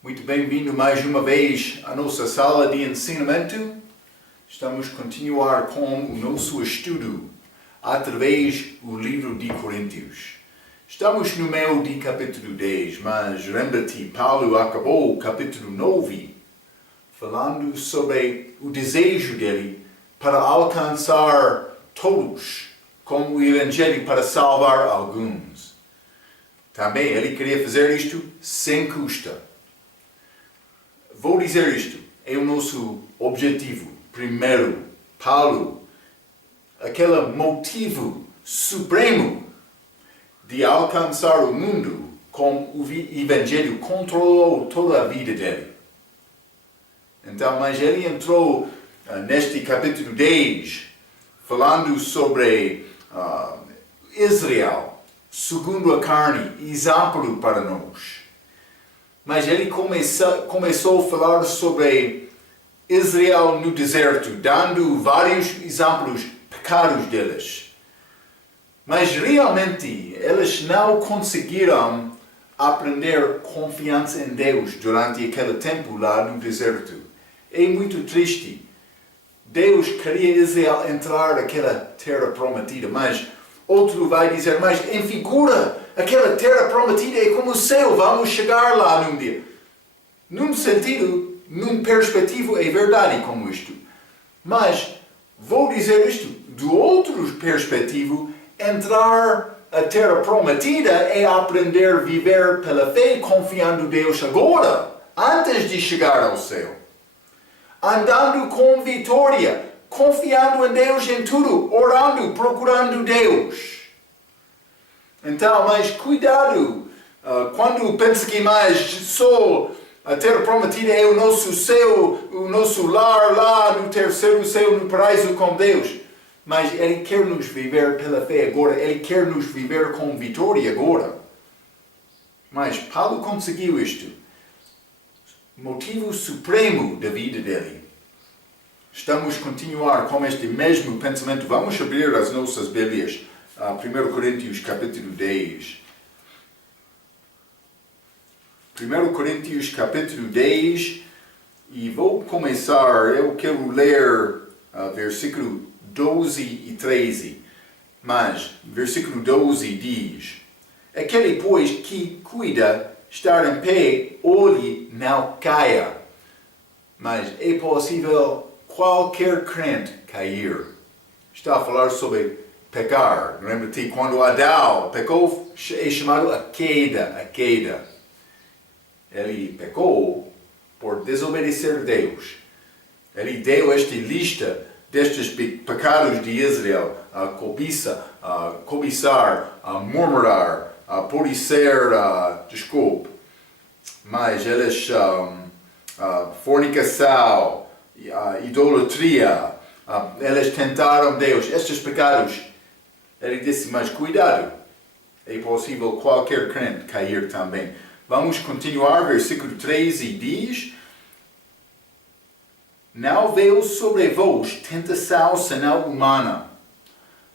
Muito bem-vindo mais uma vez à nossa sala de ensinamento. Estamos a continuar com o nosso estudo através do livro de Coríntios. Estamos no meio de capítulo 10, mas lembra-te, Paulo acabou o capítulo 9 falando sobre o desejo dele para alcançar todos, com o Evangelho para salvar alguns. Também ele queria fazer isto sem custo. Vou dizer isto, é o nosso objetivo. Primeiro, Paulo, aquele motivo supremo de alcançar o mundo com o Evangelho controlou toda a vida dele. Então, mas ele entrou neste capítulo 10 falando sobre Israel, segundo a carne, exemplo para nós. Mas ele começou a falar sobre Israel no deserto, dando vários exemplos, pecados deles. Mas realmente, eles não conseguiram aprender confiança em Deus durante aquele tempo lá no deserto. É muito triste. Deus queria Israel entrar naquela terra prometida, mas outro vai dizer, mas em figura, aquela terra prometida é como o céu, vamos chegar lá num dia. Num sentido, num perspectivo, é verdade como isto. Mas, vou dizer isto, do outro perspectivo, entrar a terra prometida é aprender a viver pela fé, confiando em Deus agora, antes de chegar ao céu. Andando com vitória, confiando em Deus em tudo, orando, procurando Deus. Então, mas cuidado, quando pensa que mais só a terra prometida é o nosso céu, o nosso lar lá no terceiro céu, no paraíso com Deus. Mas Ele quer nos viver pela fé agora, Ele quer nos viver com vitória agora. Mas Paulo conseguiu isto. Motivo supremo da vida dele. Estamos a continuar com este mesmo pensamento. Vamos abrir as nossas Bíblias. 1 Coríntios capítulo 10. 1 Coríntios capítulo 10. E vou começar, eu quero ler versículo 12 e 13. Mas, versículo 12 diz: Aquele, pois, que cuida estar em pé, olhe, não caia. Mas é possível qualquer crente cair. Está a falar sobre pecar. Lembra-te, quando Adão pecou, é chamado a queda. Ele pecou por desobedecer a Deus. Ele deu esta lista destes pecados de Israel: cobiçar, murmurar, mas eles fornicação, idolatria, eles tentaram Deus, estes pecados. Ele disse, mas cuidado, é possível qualquer crente cair também. Vamos continuar, versículo 13 diz: Não veio sobre vós tentação senão humana,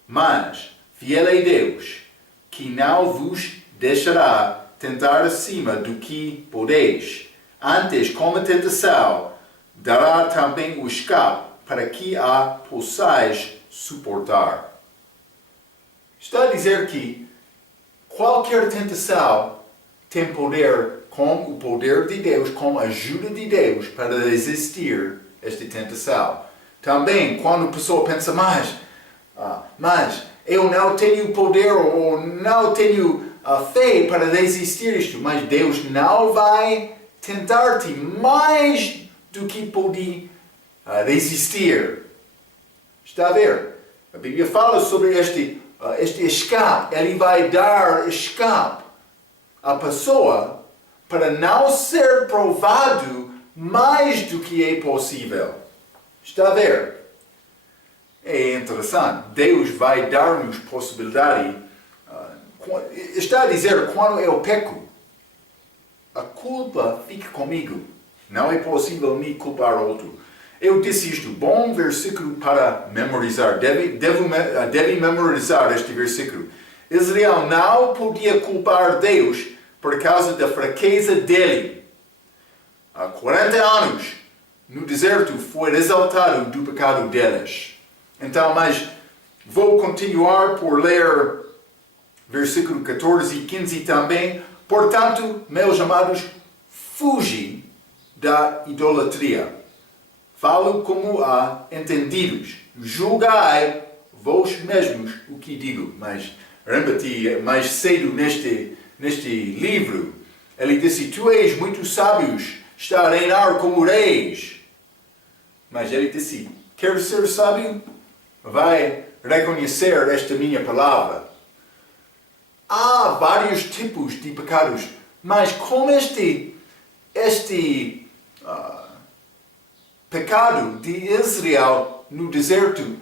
mas fiel é Deus, que não vos deixará tentar acima do que podeis. Antes, com a tentação, dará também o escape, para que a possais suportar. Está a dizer que qualquer tentação tem poder, com o poder de Deus, com a ajuda de Deus, para resistir a esta tentação. Também, quando a pessoa pensa, mas eu não tenho poder ou não tenho a fé para resistir isto, mas Deus não vai tentar-te mais do que pode resistir. Está a ver? A Bíblia fala sobre este escape. Ele vai dar escape à pessoa para não ser provado mais do que é possível. Está a ver? É interessante. Deus vai dar-nos possibilidade. Está a dizer, quando eu peco, a culpa fica comigo. Não é possível me culpar outro. Eu disse isto, bom versículo para memorizar. Deve memorizar este versículo. Israel não podia culpar Deus por causa da fraqueza dele. há 40 anos no deserto foi resultado do pecado deles. Então, mas vou continuar por ler versículo 14 e 15 também. Portanto, meus amados, fugi da idolatria. Falo como há entendidos. Julgai vós mesmos o que digo. Mas lembra-te, mais cedo neste livro, ele disse, tu és muito sábios, está a reinar como reis. Mas ele disse, quer ser sábio? Vai reconhecer esta minha palavra. Há vários tipos de pecados, mas como este pecado de Israel no deserto,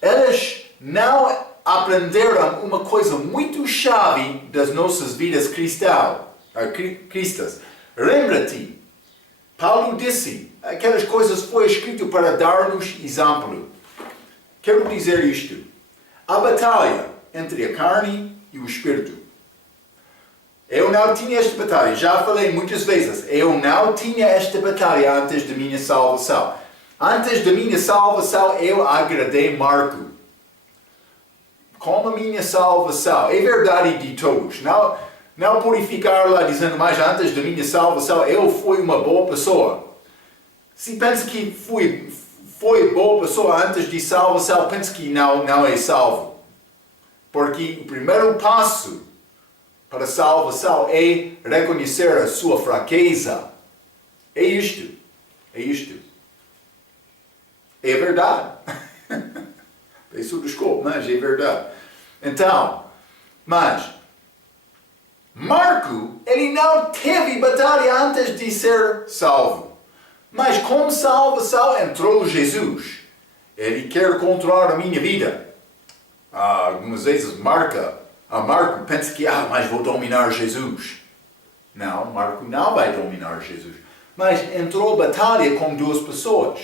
eles não aprenderam uma coisa muito chave das nossas vidas cristãs. Lembra-te, Paulo disse, aquelas coisas foi escrito para dar-nos exemplo. Quero dizer isto. A batalha entre a carne e o espírito. Eu não tinha esta batalha. Já falei muitas vezes. Eu não tinha esta batalha antes da minha salvação. Antes da minha salvação, eu agradei Marco. Com a minha salvação. É verdade de todos. Não pode ficar lá dizendo, mas antes da minha salvação, eu fui uma boa pessoa. Se pensa que foi boa pessoa antes de salvação, pensa que não é salvo. Porque o primeiro passo para a salvação é reconhecer a sua fraqueza. É isto. É verdade. Peço desculpa, mas é verdade. Então, mas Marco, ele não teve batalha antes de ser salvo. Mas com salvação entrou Jesus. Ele quer controlar a minha vida. Algumas vezes Marco pensa que, mas vou dominar Jesus. Não, Marco não vai dominar Jesus. Mas entrou batalha com duas pessoas.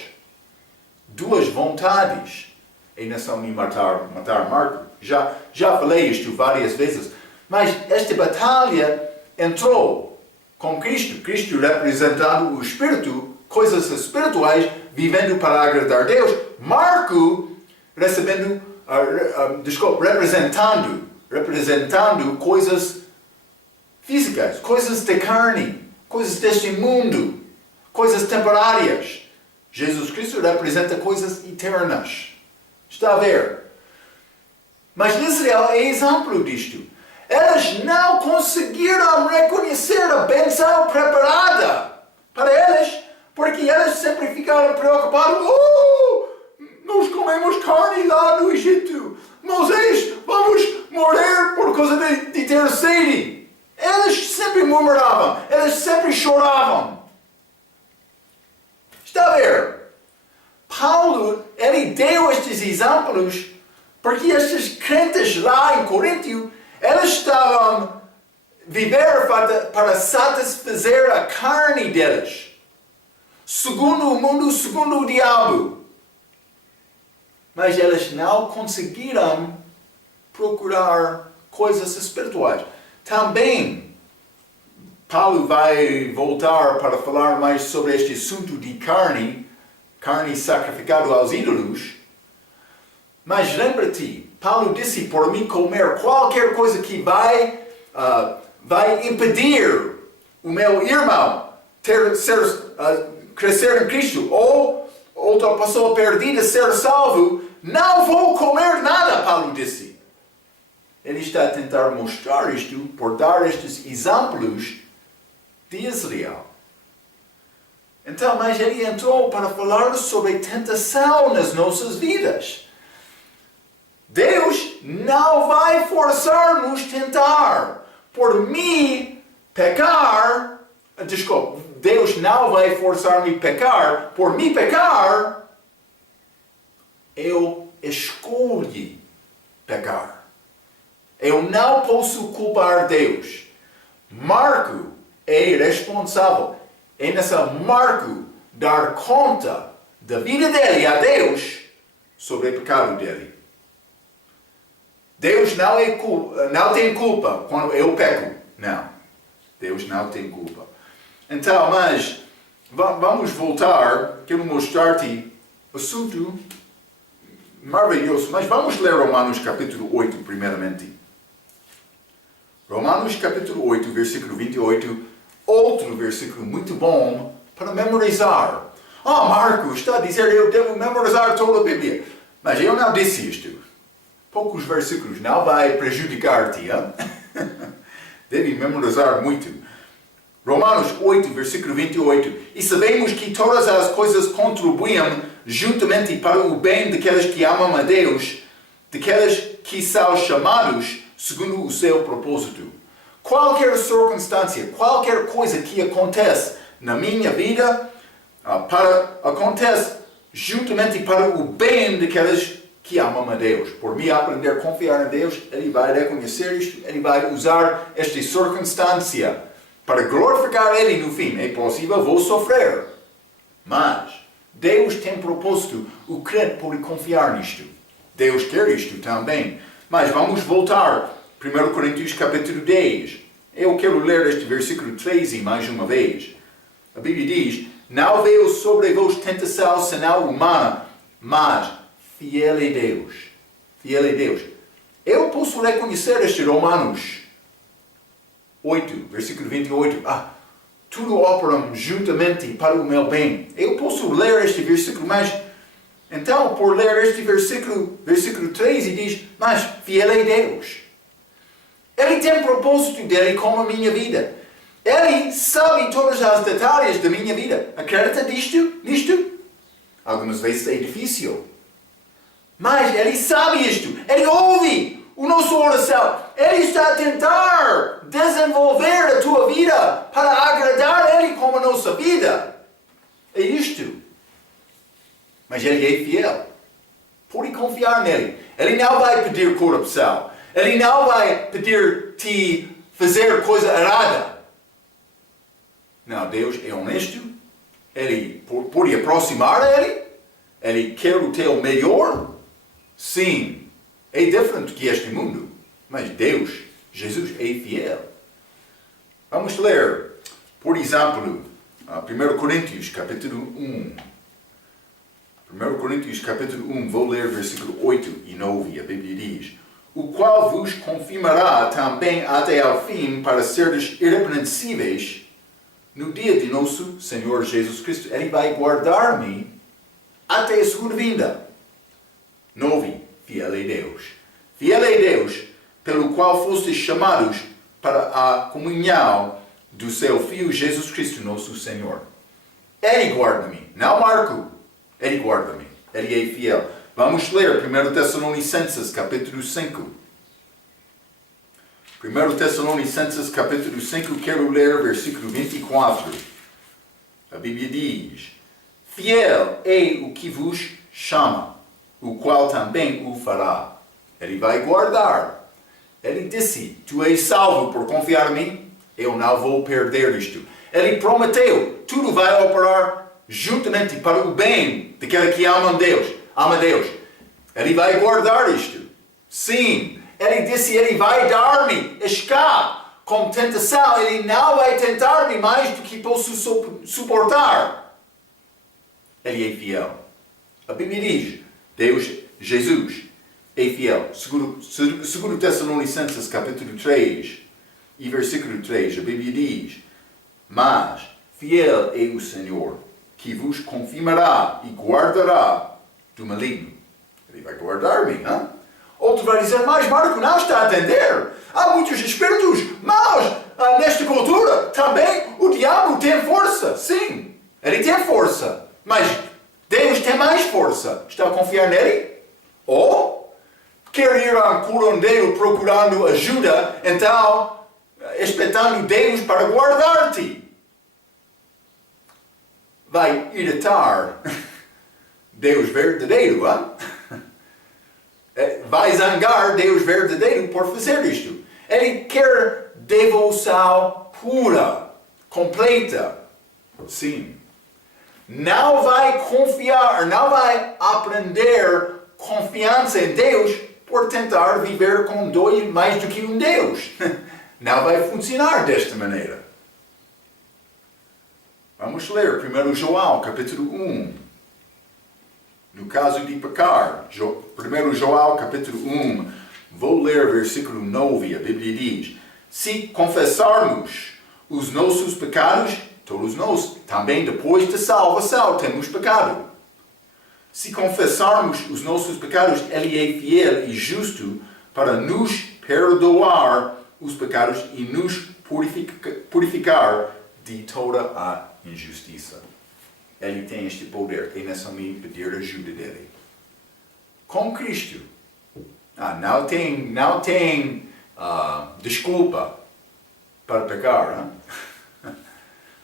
Duas vontades. E não são me matar Marco. Já falei isto várias vezes. Mas esta batalha entrou com Cristo. Cristo representando o Espírito, coisas espirituais, vivendo para agradar a Deus. Marco representando coisas físicas, coisas de carne, coisas deste mundo, coisas temporárias. Jesus Cristo representa coisas eternas. Está a ver? Mas Israel é exemplo disto. Eles não conseguiram reconhecer a bênção preparada para eles, porque eles sempre ficaram preocupados. Nós comemos carne lá no Egito. Moisés, vamos morrer por causa de ter sede. Eles sempre murmuravam, eles sempre choravam. Está a ver? Paulo, ele deu estes exemplos porque estes crentes lá em Coríntio, eles estavam a viver para satisfazer a carne deles. Segundo o mundo, segundo o diabo. Mas eles não conseguiram procurar coisas espirituais. Também, Paulo vai voltar para falar mais sobre este assunto de carne sacrificada aos ídolos. Mas lembra-te, Paulo disse, por mim comer qualquer coisa que vai impedir o meu irmão crescer em Cristo, ou outra pessoa perdida ser salvo, não vou comer nada, Paulo disse. Ele está a tentar mostrar isto por dar estes exemplos de Israel. Então, mas ele entrou para falar sobre tentação nas nossas vidas. Deus não vai forçar-nos a tentar. Por mim pecar, Deus não vai forçar-me a pecar. Por mim pecar, eu escolhi pecar. Eu não posso culpar Deus. Marco é responsável. É nessa Marco dar conta da vida dele a Deus sobre o pecado dele. Deus não tem culpa quando eu peco. Não. Deus não tem culpa. Então, mas Vamos voltar, quero mostrar-te assunto maravilhoso, mas vamos ler Romanos capítulo 8 primeiramente. Romanos capítulo 8, versículo 28, outro versículo muito bom para memorizar. Marco, está a dizer eu devo memorizar toda a Bíblia. Mas eu não disse isto. Poucos versículos não vai prejudicar-te. Deve memorizar muito. Romanos 8, versículo 28. E sabemos que todas as coisas contribuem juntamente para o bem daqueles que amam a Deus, daqueles que são chamados segundo o seu propósito. Qualquer circunstância, qualquer coisa que acontece na minha vida, acontece juntamente para o bem daqueles que amam a Deus. Por mim aprender a confiar em Deus, Ele vai reconhecer isto, Ele vai usar esta circunstância para glorificar Ele no fim. É possível, vou sofrer. Mas Deus tem propósito, o crente pode confiar nisto. Deus quer isto também. Mas vamos voltar. 1 Coríntios capítulo 10. Eu quero ler este versículo 13 mais uma vez. A Bíblia diz: não veio sobre vós tentação senão humana, mas fiel é Deus. Fiel é Deus. Eu posso reconhecer este Romanos 8, versículo 28. Tudo opera juntamente para o meu bem. Eu posso ler este versículo, mas então, por ler este versículo 13 diz: mas fiel é Deus. Ele tem propósito dele com a minha vida. Ele sabe todos os detalhes da minha vida. Acredita nisto? Algumas vezes é difícil. Mas Ele sabe isto. Ele ouve a nossa oração. Ele está a tentar desenvolver a tua vida para agradar Ele com a nossa vida. É isto. Mas Ele é fiel. Pode confiar nele. Ele não vai pedir corrupção. Ele não vai pedir-te fazer coisa errada. Não, Deus é honesto. Ele pode aproximar a Ele. Ele quer o teu melhor. Sim, é diferente que este mundo. Mas Deus, Jesus, é fiel. Vamos ler, por exemplo, 1 Coríntios capítulo 1. 1 Coríntios capítulo 1, vou ler versículo 8 e 9. A Bíblia diz: o qual vos confirmará também até ao fim, para seres irrepreensíveis no dia de nosso Senhor Jesus Cristo. Ele vai guardar-me até a segunda vinda. 9. Fiel é Deus. Fiel é Deus, pelo qual fostes chamados para a comunhão do seu Filho Jesus Cristo, nosso Senhor. Ele guarda-me, não Marco. Ele guarda-me. Ele é fiel. Vamos ler 1 Tessalonicenses capítulo 5. 1 Tessalonicenses capítulo 5, quero ler versículo 24. A Bíblia diz: fiel é o que vos chama, o qual também o fará. Ele vai guardar. Ele disse: tu és salvo por confiar em mim, eu não vou perder isto. Ele prometeu: tudo vai operar juntamente para o bem daquele que ama Deus. Ele vai guardar isto. Sim, Ele disse: Ele vai dar-me escape com tentação. Ele não vai tentar-me mais do que posso suportar. Ele é fiel. A Bíblia diz: Deus, Jesus, é fiel. Segundo Tessalonicenses capítulo 3 e versículo 3, a Bíblia diz: mas fiel é o Senhor, que vos confirmará e guardará do maligno. Ele vai guardar-me, não? Outro vai dizer: mas Marco não está a entender. Há muitos espíritos maus nesta cultura. Também o diabo tem força. Sim, ele tem força. Mas Deus tem mais força. Está a confiar nele? Ou quer ir a um curandeiro procurando ajuda, então expectando Deus para guardar-te? Vai irritar Deus verdadeiro, hein? Vai zangar Deus verdadeiro por fazer isto. Ele quer devoção pura, completa. Sim. Não vai confiar, não vai aprender confiança em Deus por tentar viver com mais do que um Deus. Não vai funcionar desta maneira. Vamos ler 1 João, capítulo 1. No caso de pecar, 1 João, capítulo 1, vou ler versículo 9, a Bíblia diz: se confessarmos os nossos pecados, todos nós, também depois da salvação, temos pecado. Se confessarmos os nossos pecados, Ele é fiel e justo para nos perdoar os pecados e nos purificar de toda a injustiça. Ele tem este poder, é nessa me pedir ajuda dele. Com Cristo, não tem desculpa para pecar,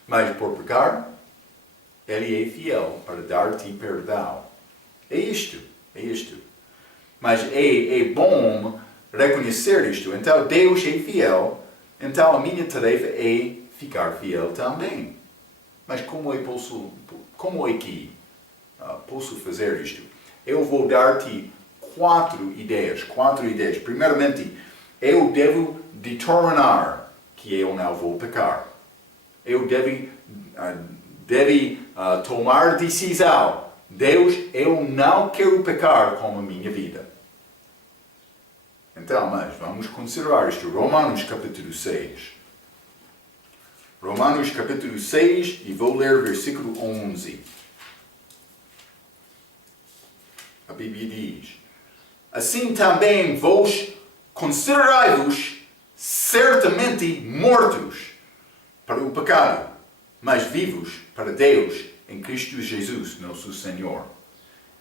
mas por pecar, Ele é fiel para dar-te perdão. É isto. Mas é bom reconhecer isto. Então Deus é fiel, então a minha tarefa é ficar fiel também. Mas como é que posso fazer isto? Eu vou dar-te quatro ideias. Primeiramente, eu devo determinar que eu não vou pecar. Eu devo tomar decisão. Deus, eu não quero pecar com a minha vida. Então, mas vamos considerar isto. Romanos capítulo 6. Romanos capítulo 6 e vou ler versículo 11. A Bíblia diz: assim também vós considerai-vos certamente mortos para o pecado, mas vivos para Deus em Cristo Jesus, nosso Senhor.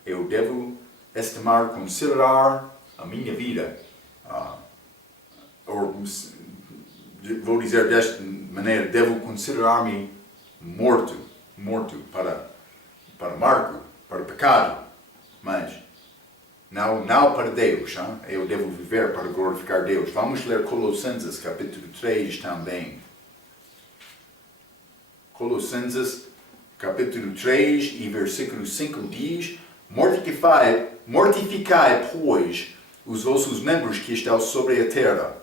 Eu devo estimar, considerar a minha vida, ou vou dizer desta maneira, devo considerar-me morto para Marco, para o pecado, mas não para Deus. Eu devo viver para glorificar Deus. Vamos ler Colossenses capítulo 3 também. Colossenses capítulo 3 e versículo 5 diz: mortificai, pois, os vossos membros que estão sobre a terra.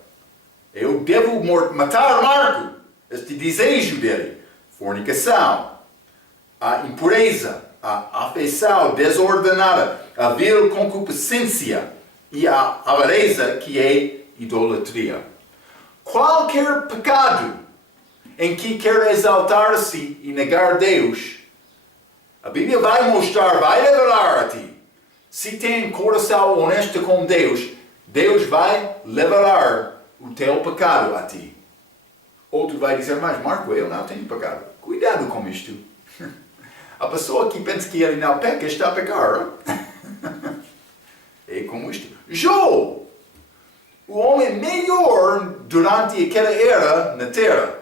Eu devo matar Marco, este desejo dele, fornicação, a impureza, a afeição desordenada, a vil concupiscência e a avareza que é idolatria. Qualquer pecado em que quer exaltar-se e negar Deus, a Bíblia vai mostrar, vai revelar a ti. Se tem coração honesto com Deus, Deus vai revelar o teu pecado a ti. Outro vai dizer: mas Marco, eu não tenho pecado. Cuidado com isto. A pessoa que pensa que ele não peca está a pecar. É como isto. Jó, o homem melhor durante aquela era na terra,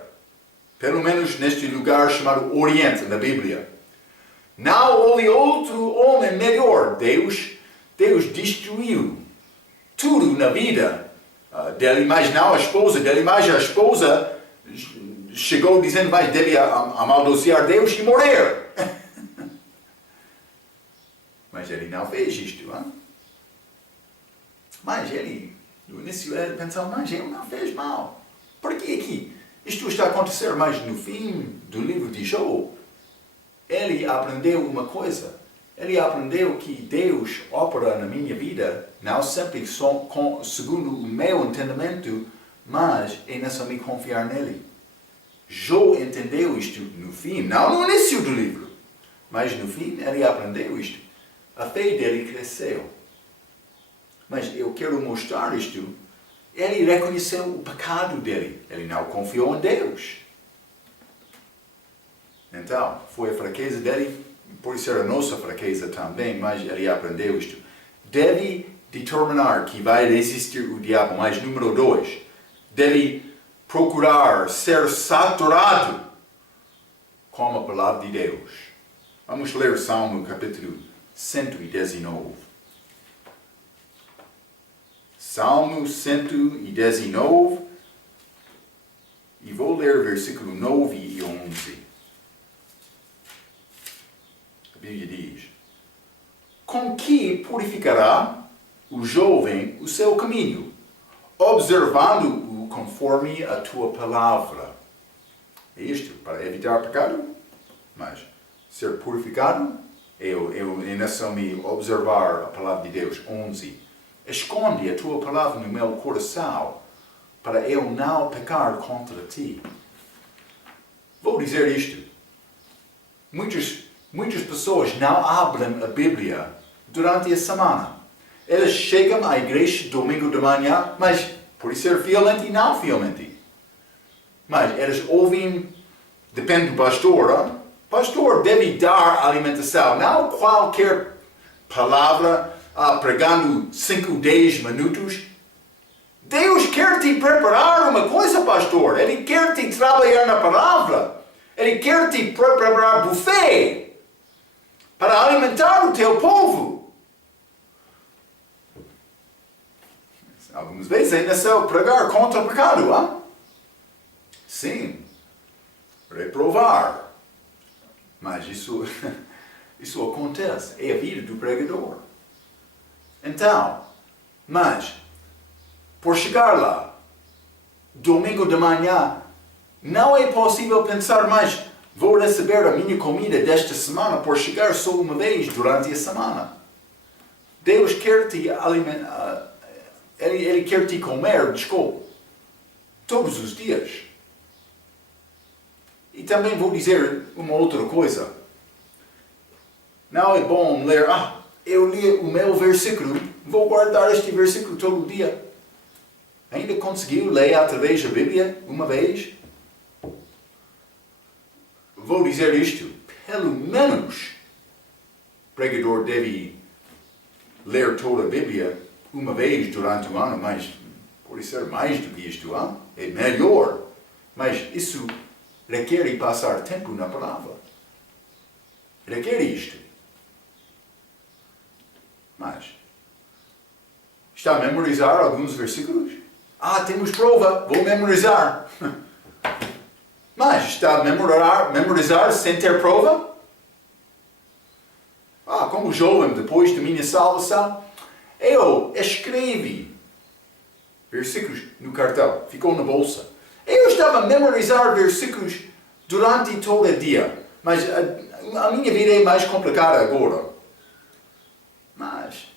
pelo menos neste lugar chamado Oriente, na Bíblia. Não houve outro homem melhor. Deus destruiu tudo na vida dele, mas não a esposa dele. Mas a esposa chegou dizendo: mas deve amaldiçoar Deus e morrer. Mas ele não fez isto. Mas ele, no início, ele pensou: mas ele não fez mal. Por que aqui? Isto está a acontecer, mas no fim do livro de Jó, ele aprendeu uma coisa. Ele aprendeu que Deus opera na minha vida, não sempre segundo o meu entendimento, mas é necessário confiar nele. Jó entendeu isto no fim, não no início do livro, mas no fim ele aprendeu isto. A fé dele cresceu. Mas eu quero mostrar isto. Ele reconheceu o pecado dele. Ele não confiou em Deus. Então, foi a fraqueza dele, pode ser a nossa fraqueza também, mas ele aprendeu isto. Deve determinar que vai resistir o diabo. Mas número 2, deve procurar ser saturado com a palavra de Deus. Vamos ler Salmo capítulo 119. Salmo 119, e vou ler versículo 9 e 11. A Bíblia diz: com que purificará o jovem o seu caminho, observando-o conforme a tua palavra? É isto, para evitar pecado? Mas ser purificado, eu nessa-me observar a palavra de Deus. 11. Esconde a tua palavra no meu coração, para eu não pecar contra ti. Vou dizer isto. Muitas pessoas não abrem a Bíblia durante a semana. Elas chegam à igreja domingo de manhã, mas por ser fielmente e não fielmente. Mas elas ouvem, depende do pastor, hein? O pastor deve dar alimentação, não qualquer palavra pregando 5, 10 minutos. Deus quer te preparar uma coisa, pastor. Ele quer te trabalhar na palavra. Ele quer te preparar buffet para alimentar o teu povo. Algumas vezes é necessário pregar contra o pecado, hein? Sim. Reprovar. Mas isso acontece. É a vida do pregador. Então, mas, por chegar lá, domingo de manhã, não é possível pensar mais, vou receber a minha comida desta semana por chegar só uma vez durante a semana. Deus quer te alimentar, Ele quer te comer, todos os dias. E também vou dizer uma outra coisa. Não é bom ler, eu li o meu versículo, vou guardar este versículo todo dia. Ainda conseguiu ler através da Bíblia uma vez? Vou dizer isto, pelo menos o pregador deve ler toda a Bíblia uma vez durante o ano, mas pode ser mais do que isto, é melhor. Mas isso requer passar tempo na palavra. Requer isto. Mas, está a memorizar alguns versículos? Temos prova, vou memorizar. Mas, está a memorizar sem ter prova? Como jovem, depois da minha salvação, eu escrevi versículos no cartão, ficou na bolsa. Eu estava a memorizar versículos durante todo o dia, mas a minha vida é mais complicada agora. Mas,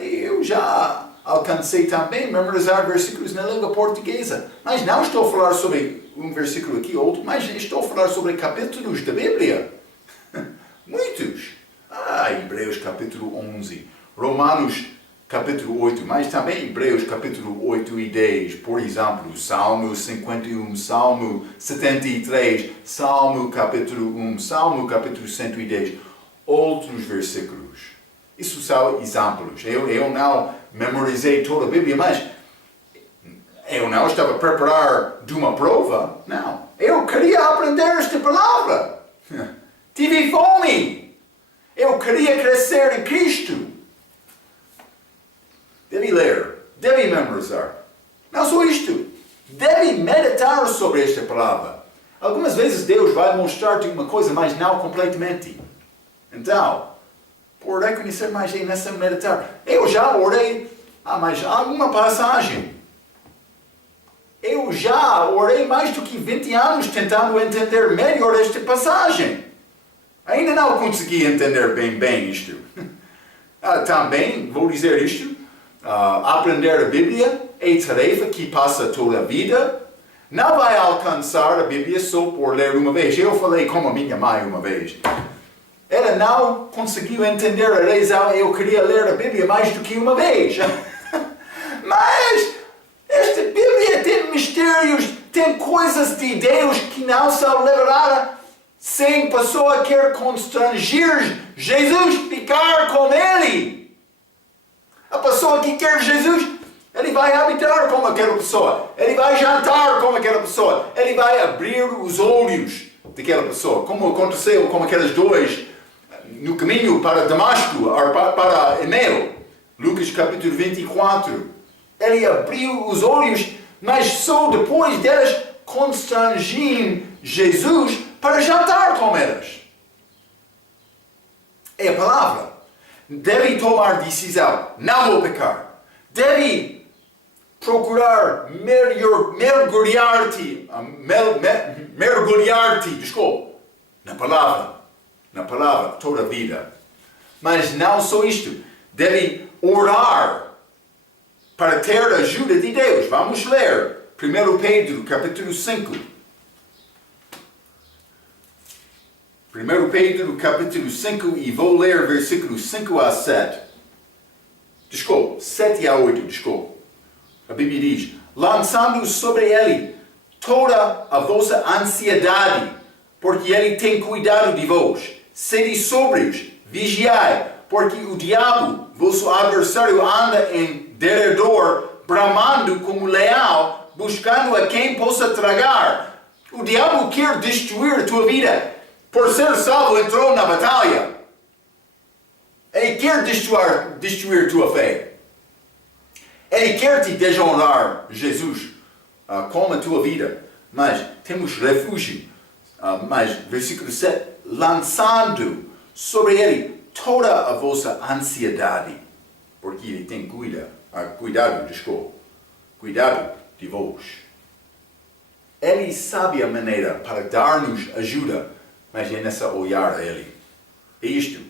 eu já alcancei também memorizar versículos na língua portuguesa. Mas não estou a falar sobre um versículo aqui, outro, mas estou a falar sobre capítulos da Bíblia. Muitos. Hebreus capítulo 11, Romanos capítulo 8, mas também Hebreus capítulo 8 e 10, por exemplo, Salmo 51, Salmo 73, Salmo capítulo 1, Salmo capítulo 110, outros versículos. Isso são exemplos. Eu não memorizei toda a Bíblia, mas eu não estava a preparar de uma prova. Não. Eu queria aprender esta palavra. Tive fome. Eu queria crescer em Cristo. Deve ler. Deve memorizar. Não só isto. Deve meditar sobre esta palavra. Algumas vezes Deus vai mostrar-te uma coisa, mas não completamente. Então, por reconhecer mais é nessa meditar. Eu já orei, mas há uma passagem. Eu já orei mais do que 20 anos tentando entender melhor esta passagem. Ainda não consegui entender bem isto. Também vou dizer isto. Aprender a Bíblia é tarefa que passa toda a vida. Não vai alcançar a Bíblia só por ler uma vez. Eu falei com a minha mãe uma vez. Ela não conseguiu entender a razão. Eu queria ler a Bíblia mais do que uma vez. Mas esta Bíblia tem mistérios, tem coisas de Deus que não são reveladas sem a pessoa quer constranger Jesus, ficar com Ele. A pessoa que quer Jesus, ele vai habitar com aquela pessoa. Ele vai jantar com aquela pessoa. Ele vai abrir os olhos daquela pessoa. Como aconteceu com aqueles dois no caminho para Damasco, para Emeu. Lucas capítulo 24. Ele abriu os olhos, mas só depois delas constrangerem Jesus para jantar com elas. É a palavra. Deve tomar decisão. Não vou pecar. Deve procurar mergulhar-te. Desculpa. na palavra toda a vida. Mas não só isto, deve orar para ter a ajuda de Deus. Vamos ler 1 Pedro, capítulo 5. 1 Pedro, capítulo 5, e vou ler versículos 5 a 7. Desculpa, 7 a 8, desculpa. A Bíblia diz: lançando sobre ele toda a vossa ansiedade, porque ele tem cuidado de vós. Sede sóbrios, vigiai, porque o diabo, vosso adversário, anda em derredor, bramando como leão, buscando a quem possa tragar. O diabo quer destruir a tua vida. Por ser salvo, entrou na batalha. Ele quer destruir tua fé. Ele quer te desonrar, Jesus, com a tua vida. Mas temos refúgio. Mas, versículo 7, lançando sobre ele toda a vossa ansiedade, porque ele tem cuidado de vós. Ele sabe a maneira para dar-nos ajuda, mas é nessa olhar a ele. É isto.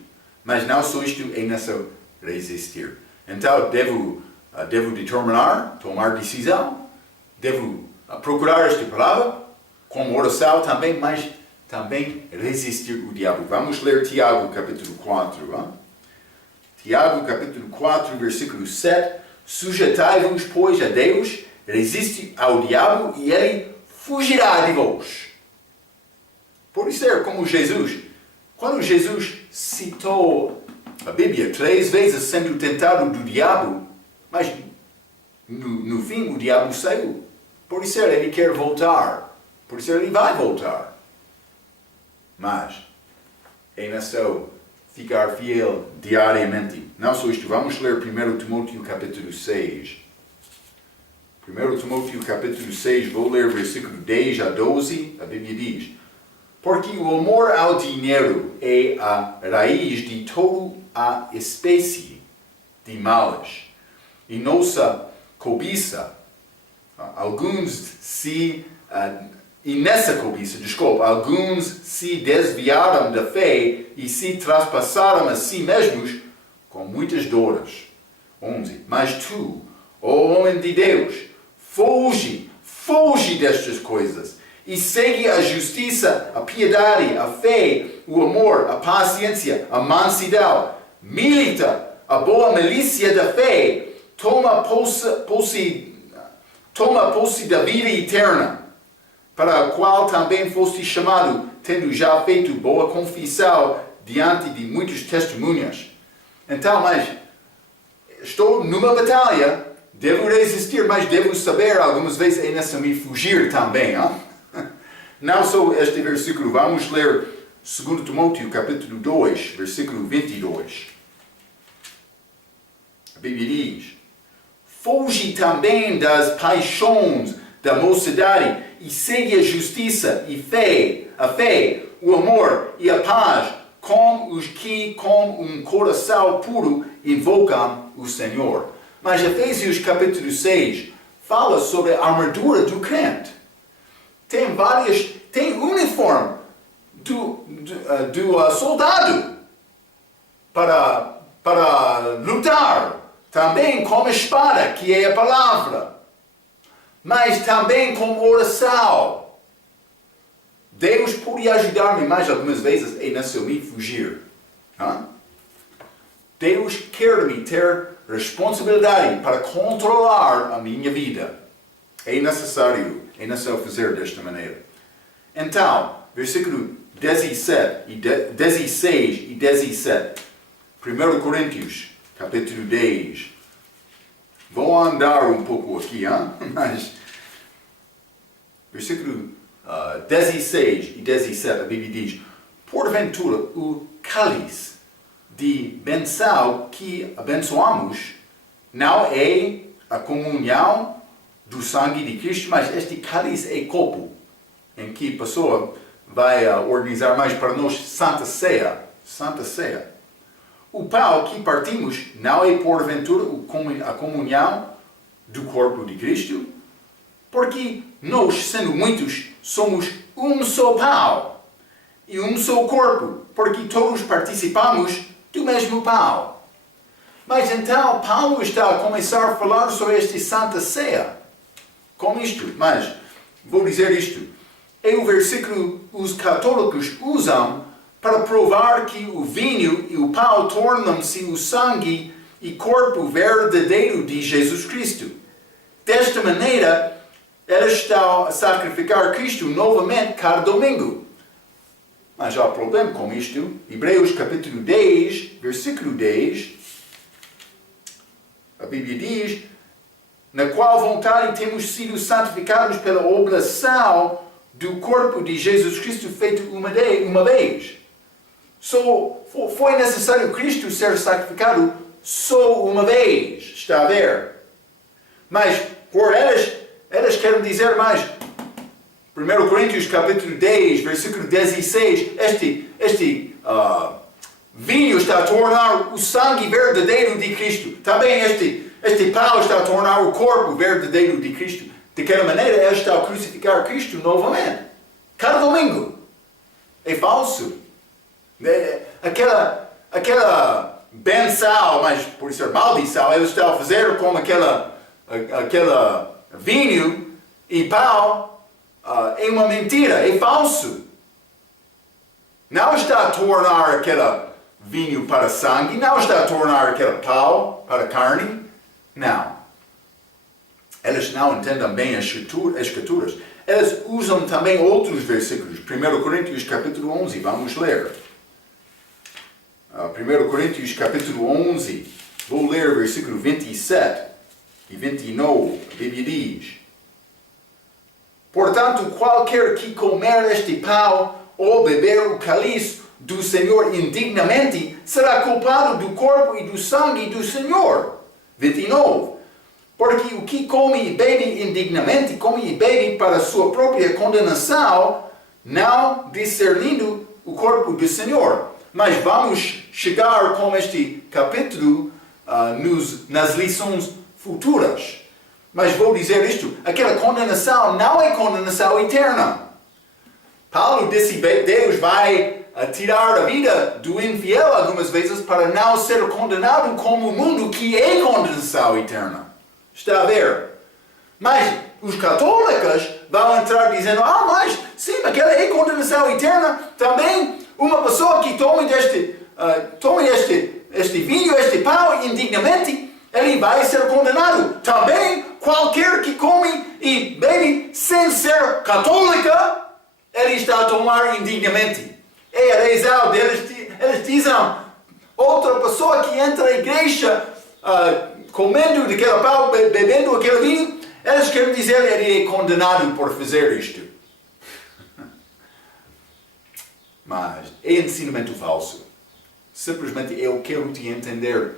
Mas não só isto, é nessa resistir. Então, devo determinar, tomar decisão, devo procurar esta palavra, com oração também, mas também resistir o diabo. Vamos ler Tiago, capítulo 4. Hein? Tiago, capítulo 4, versículo 7. Sujeitai-vos, pois, a Deus, resiste ao diabo e ele fugirá de vós. Pode ser como Jesus. Quando Jesus citou a Bíblia 3 vezes sendo tentado do diabo, mas no fim o diabo saiu. Por isso ele quer voltar. Por isso ele vai voltar. Mas é necessário ficar fiel diariamente. Não só isto. Vamos ler 1 Timóteo capítulo 6. 1 Timóteo capítulo 6, vou ler versículo 10 a 12. A Bíblia diz: porque o amor ao dinheiro é a raiz de toda a espécie de males. E nossa cobiça, alguns se desviaram da fé e se traspassaram a si mesmos com muitas dores. 11. Mas tu, ó homem de Deus, foge destas coisas e segue a justiça, a piedade, a fé, o amor, a paciência, a mansidão. Milita a boa milícia da fé, toma posse da vida eterna, para a qual também foste chamado, tendo já feito boa confissão diante de muitas testemunhas. Então, mas estou numa batalha, devo resistir, mas devo saber, algumas vezes é necessário me fugir também. Hein? Não só este versículo, vamos ler 2 Timóteo capítulo 2, versículo 22. A Bíblia diz: foge também das paixões da mocidade e segue a justiça e a fé, o amor e a paz com os que com um coração puro invocam o Senhor. Mas Efésios capítulo 6 fala sobre a armadura do crente. Tem uniforme do soldado para lutar. Também com a espada, que é a palavra. Mas também com oração. Deus pode ajudar-me, mas algumas vezes é necessário me fugir. Deus quer-me ter responsabilidade para controlar a minha vida. É necessário fazer desta maneira. Então, versículo 16 e 17. 1 Coríntios, capítulo 10. Vou andar um pouco aqui, mas versículo 16 e 17, a Bíblia diz: porventura o cálice de benção que abençoamos não é a comunhão do sangue de Cristo, mas este cálice é copo, em que a pessoa vai organizar mais para nós Santa Ceia. Santa Ceia. O pão que partimos não é porventura a comunhão do corpo de Cristo, porque nós, sendo muitos, somos um só pão, e um só corpo, porque todos participamos do mesmo pão. Mas então Paulo está a começar a falar sobre esta Santa Ceia. Com isto, mas vou dizer isto. É o versículo que os católicos usam para provar que o vinho e o pão tornam-se o sangue e corpo verdadeiro de Jesus Cristo. Desta maneira, eles estão a sacrificar Cristo novamente cada domingo. Mas há problema com isto. Hebreus capítulo 10, versículo 10, a Bíblia diz: na qual vontade temos sido santificados pela oblação do corpo de Jesus Cristo feito uma vez. Foi necessário Cristo ser sacrificado só uma vez, está a ver? Mas por elas querem dizer mais. 1 Coríntios capítulo 10, versículo 16, este vinho está a tornar o sangue verdadeiro de Cristo. Também este pão está a tornar o corpo verdadeiro de Cristo. Daquela maneira, ele está a crucificar Cristo novamente. Cada domingo. É falso. Aquela benção, mas por ser maldição, ele está a fazer como aquela vinho e pão. É uma mentira, é falso. Não está a tornar aquele vinho para sangue, não está a tornar aquele pão para carne. Não. Eles não entendem bem as escrituras. Eles usam também outros versículos. 1 Coríntios capítulo 11, vamos ler. 1 Coríntios capítulo 11, vou ler versículo 27 e 29. A Bíblia diz: portanto, qualquer que comer este pão ou beber o cálice do Senhor indignamente será culpado do corpo e do sangue do Senhor. 29. Porque o que come e bebe indignamente, come e bebe para a sua própria condenação, não discernindo o corpo do Senhor. Mas vamos chegar com este capítulo nas lições futuras. Mas vou dizer isto, aquela condenação não é condenação eterna. Paulo disse que Deus vai tirar a vida do infiel algumas vezes para não ser condenado como o mundo, que é condenação eterna. Está a ver? Mas os católicos vão entrar dizendo: mas sim, aquela é condenação eterna. Também uma pessoa que tome este vinho, este pão indignamente, ele vai ser condenado. Também qualquer que come e bebe sem ser católica, ele está a tomar indignamente. É a razão deles. Eles dizem: outra pessoa que entra na igreja comendo daquele pão, bebendo aquele vinho, eles querem dizer que ele é condenado por fazer isto. Mas é ensinamento falso. Simplesmente eu quero te entender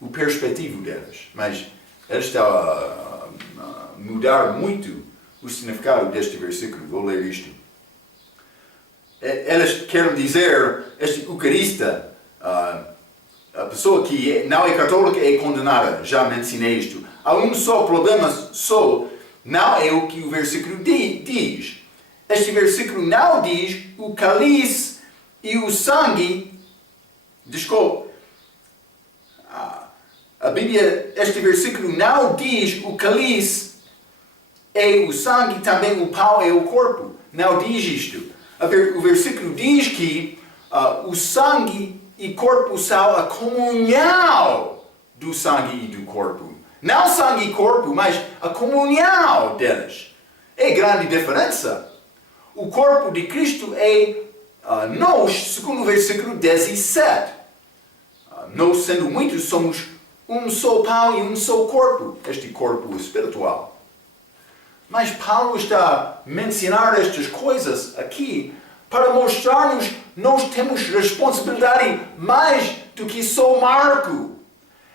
o perspectivo deles. Mas eles estão a mudar muito o significado deste versículo. Vou ler isto. Eles querem dizer, este eucarista, a pessoa que não é católica é condenada. Já mencionei isto. Há um só problema, não é o que o versículo diz. Este versículo não diz o cálice e o sangue. Desculpe. A Bíblia, este versículo não diz o cálice é o sangue, também o pão é o corpo. Não diz isto. O versículo diz que o sangue e corpo são a comunhão do sangue e do corpo. Não sangue e corpo, mas a comunhão deles. É grande diferença. O corpo de Cristo é nós, segundo o versículo 17. Nós, sendo muitos, somos um só pão e um só corpo. Este corpo espiritual. Mas Paulo está a mencionar estas coisas aqui para mostrar-nos que nós temos responsabilidade mais do que só Marco.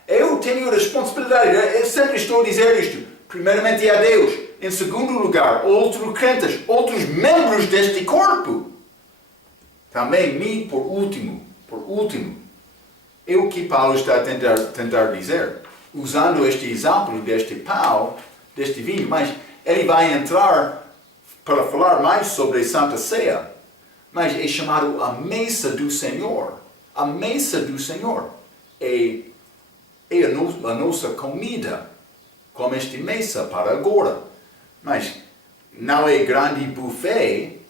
Eu tenho responsabilidade, eu sempre estou a dizer isto. Primeiramente a Deus, em segundo lugar, outros crentes, outros membros deste corpo. Também mim por último. É o que Paulo está a tentar dizer, usando este exemplo deste pão, deste vinho, mas ele vai entrar para falar mais sobre a Santa Ceia. mas é chamado a mesa do Senhor. A mesa do Senhor é a nossa comida, como esta mesa para agora. Mas não é grande buffet,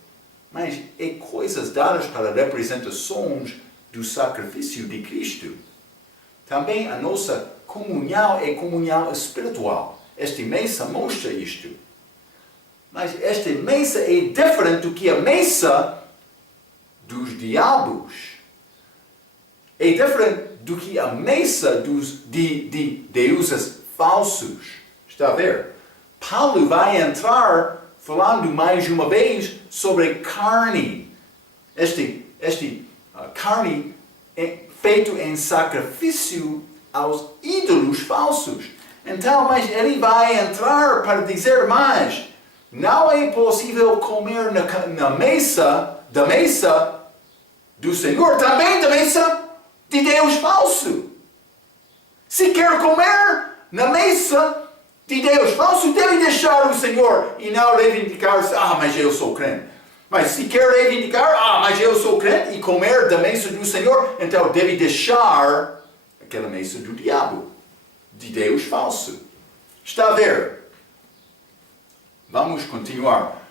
mas é coisas dadas para representações do sacrifício de Cristo. Também a nossa comunhão é comunhão espiritual. Esta mesa mostra isto. Mas esta mesa é diferente do que a mesa dos diabos. É diferente do que a mesa de deuses falsos. Está a ver? Paulo vai entrar falando mais uma vez sobre carne. Este carne é feito em sacrifício aos ídolos falsos. Então, mas ele vai entrar para dizer mais. Não é possível comer na mesa do Senhor, também da mesa de Deus falso. Se quer comer na mesa de Deus falso, deve deixar o Senhor e não reivindicar-se, mas eu sou crente. Mas se quer reivindicar, mas eu sou crente, e comer da mesa do Senhor, então deve deixar aquela mesa do diabo, de Deus falso. Está a ver? Vamos continuar.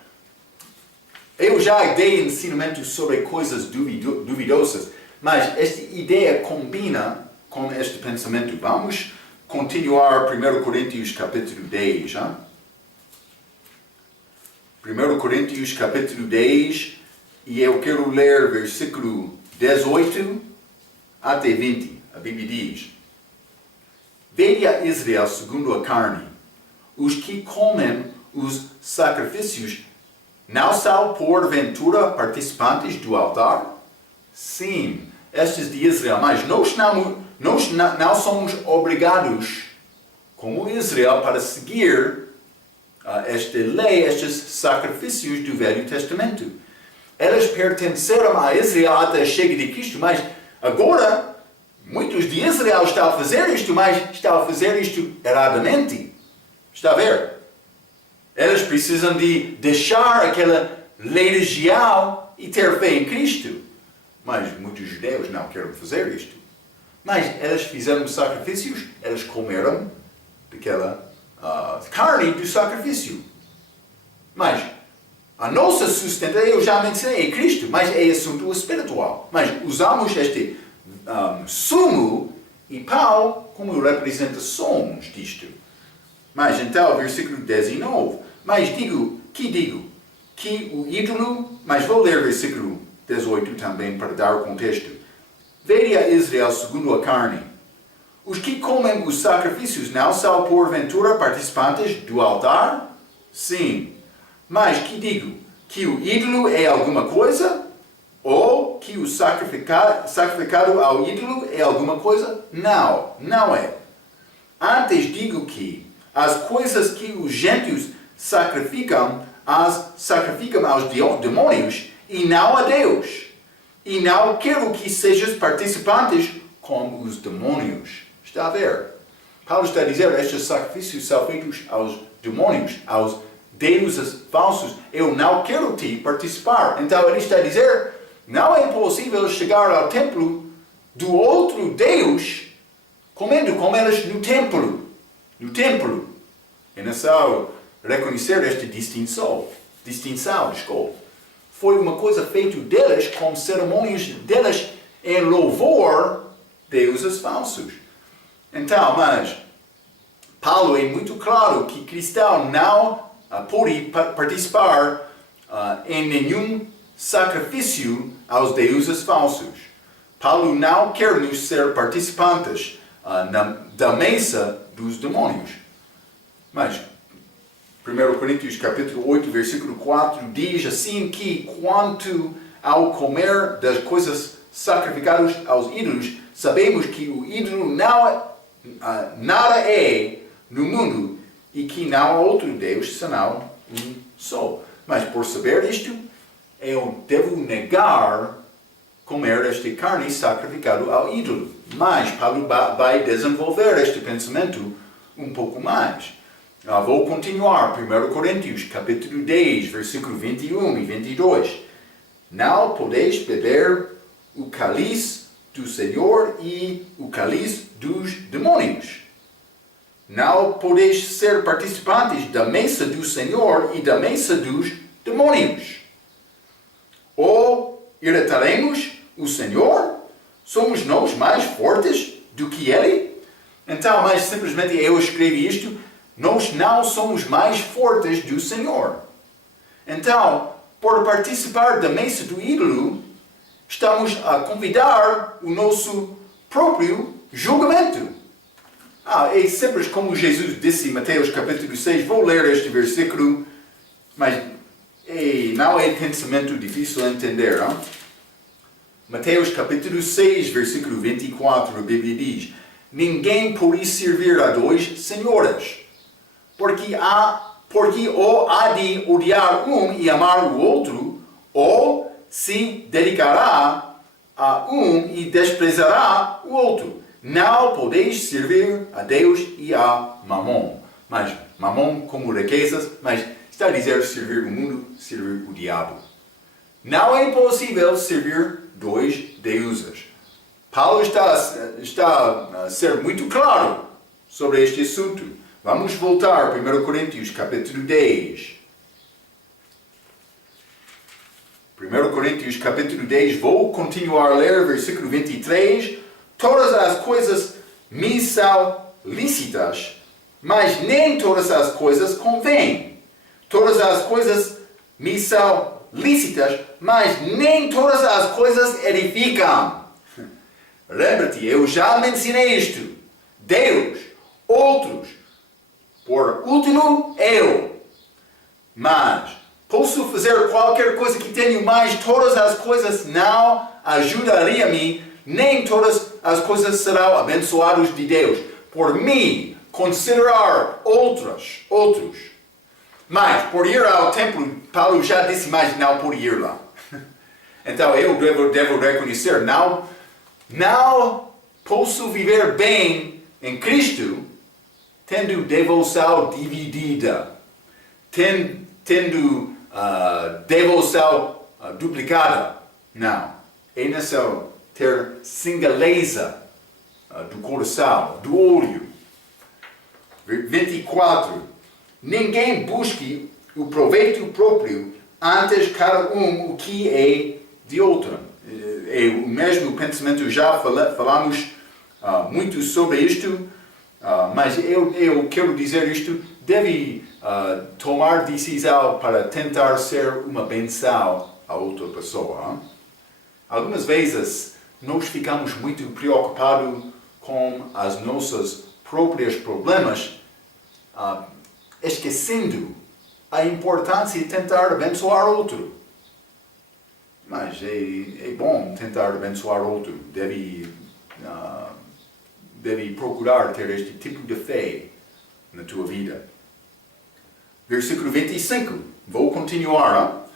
Eu já dei ensinamento sobre coisas duvidosas, mas esta ideia combina com este pensamento. Vamos continuar 1 Coríntios capítulo 10. 1 Coríntios capítulo 10, e eu quero ler versículo 18 até 20. A Bíblia diz: Vede a Israel segundo a carne, os que comem os sacrifícios não são porventura participantes do altar? Sim, estes de Israel, mas nós não somos obrigados, como Israel, para seguir esta lei, estes sacrifícios do Velho Testamento. Eles pertenceram a Israel até a chegada de Cristo, mas agora muitos de Israel estão a fazer isto, mas estão a fazer isto erradamente. Está a ver? Eles precisam de deixar aquela religião e ter fé em Cristo. Mas muitos judeus não querem fazer isto. Mas eles fizeram sacrifícios, eles comeram daquela carne do sacrifício. Mas a nossa sustento, eu já mencionei, é Cristo, mas é assunto espiritual. Mas usamos este sumo e pau como representações disto. Mas então, versículo 19. Mas digo? Que o ídolo, mas vou ler versículo 18 também para dar o contexto. Vede a Israel segundo a carne. Os que comem os sacrifícios não são porventura participantes do altar? Sim. Mas que digo? Que o ídolo é alguma coisa? Ou que o sacrificado ao ídolo é alguma coisa? Não, não é. Antes digo que as coisas que os gentios sacrificam aos demônios e não a Deus. E não quero que sejas participantes como os demônios. Está a ver? Paulo está a dizer, estes sacrifícios são feitos aos demônios, aos deuses falsos. Eu não quero te participar. Então ele está a dizer, não é possível chegar ao templo do outro Deus comendo com eles no templo. No templo. É necessário reconhecer esta distinção. Foi uma coisa feita deles com cerimônias deles em louvor deuses falsos. Então, mas Paulo é muito claro que cristão não pode participar em nenhum sacrifício aos deuses falsos. Paulo não quer nos ser participantes da mesa dos demônios. Mas 1 Coríntios capítulo 8, versículo 4 diz assim que quanto ao comer das coisas sacrificadas aos ídolos, sabemos que o ídolo nada é no mundo e que não há outro Deus senão um só. Mas por saber isto, eu devo negar comer esta carne sacrificada ao ídolo. Mas Paulo vai desenvolver este pensamento um pouco mais. Vou continuar, 1 Coríntios, capítulo 10, versículo 21 e 22. Não podeis beber o cálice do Senhor e o cálice dos demônios. Não podeis ser participantes da mesa do Senhor e da mesa dos demônios. Ou irritaremos o Senhor? Somos nós mais fortes do que Ele? Então, mais simplesmente eu escrevi isto. Nós não somos mais fortes do Senhor. Então, por participar da mesa do ídolo, estamos a convidar o nosso próprio julgamento. É simples como Jesus disse em Mateus capítulo 6. Vou ler este versículo, mas não é pensamento difícil de entender. Não? Mateus capítulo 6, versículo 24, a Bíblia diz: ninguém pode servir a dois senhores, porque ou há de odiar um e amar o outro, ou se dedicará a um e desprezará o outro. Não podeis servir a Deus e a Mamon. Mas Mamon como riquezas, mas está a dizer servir o mundo, servir o diabo. Não é possível servir dois deuses. Paulo está a ser muito claro sobre este assunto. Vamos voltar a 1 Coríntios capítulo 10. 1 Coríntios capítulo 10, vou continuar a ler, versículo 23. Todas as coisas me são lícitas, mas nem todas as coisas convêm. Todas as coisas me são lícitas, mas nem todas as coisas edificam. Lembra-te, eu já mencionei isto. Deus, outros, por último, eu. Mas posso fazer qualquer coisa que tenho, mas todas as coisas não ajudariam-me, nem todas as coisas serão abençoadas de Deus. Por mim, considerar outros. Mas, por ir ao templo, Paulo já disse, mas não por ir lá. Então, eu devo reconhecer, não posso viver bem em Cristo tendo devoção dividida, tendo devoção duplicada. Não. É necessário ter singeleza do coração, do olho. 24. Ninguém busque o proveito próprio, antes cada um o que é de outro. É o mesmo pensamento, já falamos muito sobre isto, mas eu quero dizer isto, deve tomar decisão para tentar ser uma benção a outra pessoa. Algumas vezes nós ficamos muito preocupados com as nossas próprios problemas, esquecendo a importância de tentar abençoar outro. Mas é bom tentar abençoar outro. Deve procurar ter este tipo de fé na tua vida. Versículo 25. Vou continuar.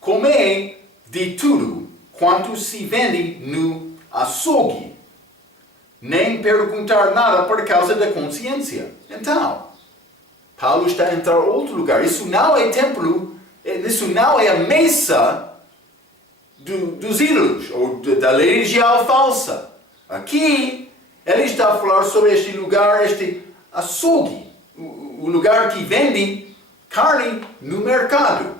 Comei de tudo quanto se vende no açougue, nem perguntar nada por causa da consciência. Então, Paulo está a entrar em outro lugar. Isso não é templo, isso não é a mesa dos ídolos, ou da religião falsa. Aqui, ele está a falar sobre este lugar, este açougue, o lugar que vende carne no mercado.